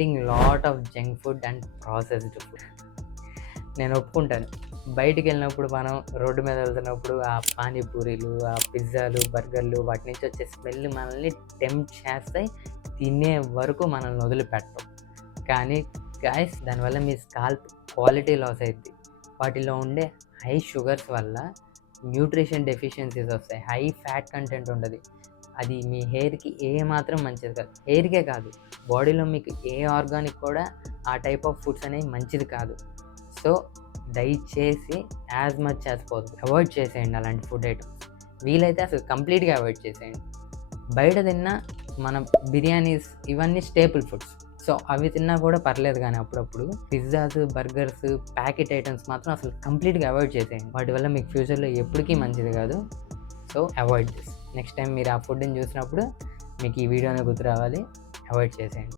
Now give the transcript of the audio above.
Eating lot of junk food and processed food. నేను ఒప్పుకుంటాను. బయటికెళ్ళినప్పుడు మనం రోడ్డు మీద వెళ్తున్నప్పుడు ఆ పానీపూరీలు, ఆ పిజ్జాలు, బర్గర్‌లు వాటి నుంచి వచ్చే స్మెల్ మనల్ని టెంప్ట్ చేస్తాయి. తినే వరకు మనల్ని వదిలిపెట్టవు. కానీ గైస్ దానివల్ల మీ స్కాల్ప్ క్వాలిటీ లాస్ అయిద్ది. వాటిలో ఉండే హై షుగర్స్ వల్ల న్యూట్రిషన్ డెఫిషియన్సీస్ వస్తాయి. హై ఫ్యాట్ కంటెంట్ ఉంటది. అది మీ హెయిర్‌కి ఏమాత్రం మంచిది కాదు. హెయిర్‌కే కాదు, బాడీలో మీకు ఏ ఆర్గాన్‌కి కూడా ఆ టైప్ ఆఫ్ ఫుడ్స్ అనేవి మంచిది కాదు. సో దయచేసి as much as possible avoid చేసేయండి అలాంటి ఫుడ్ ఐటమ్స్. వీలైతే అసలు కంప్లీట్‌గా అవాయిడ్ చేసేయండి. బయట తిన్నా మన బిర్యానీస్ ఇవన్నీ స్టేపుల్ ఫుడ్స్. సో అవి తిన్నా కూడా పర్లేదు కానీ అప్పుడప్పుడు పిజ్జాస్, బర్గర్స్, ప్యాకెట్ ఐటమ్స్ మాత్రం అసలు కంప్లీట్‌గా అవాయిడ్ చేసేయండి. వాటి వల్ల మీకు ఫ్యూచర్‌లో ఎప్పటికీ మంచిది కాదు. So avoid this. Next time మీరు ఆ ఫుడ్‌ని చూసినప్పుడు మీకు ఈ వీడియోనే గుర్తు రావాలి. అవాయిడ్ చేసేయండి.